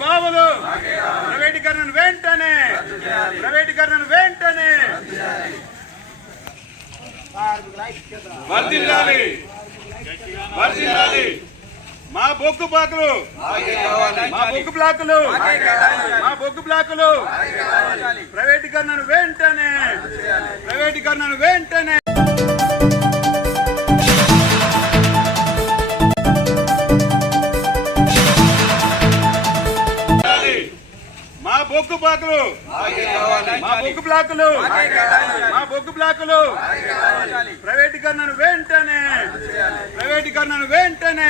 బాబులు ప్రైవేటీకరణను వెంటనే వర్ధిల్లాలి. మా బొగ్గు బ్లాకులు ప్రైవేటీకరణను వెంటనే మా బొగ్గు బ్లాకులు ప్రైవేటీకరణను వెంటనే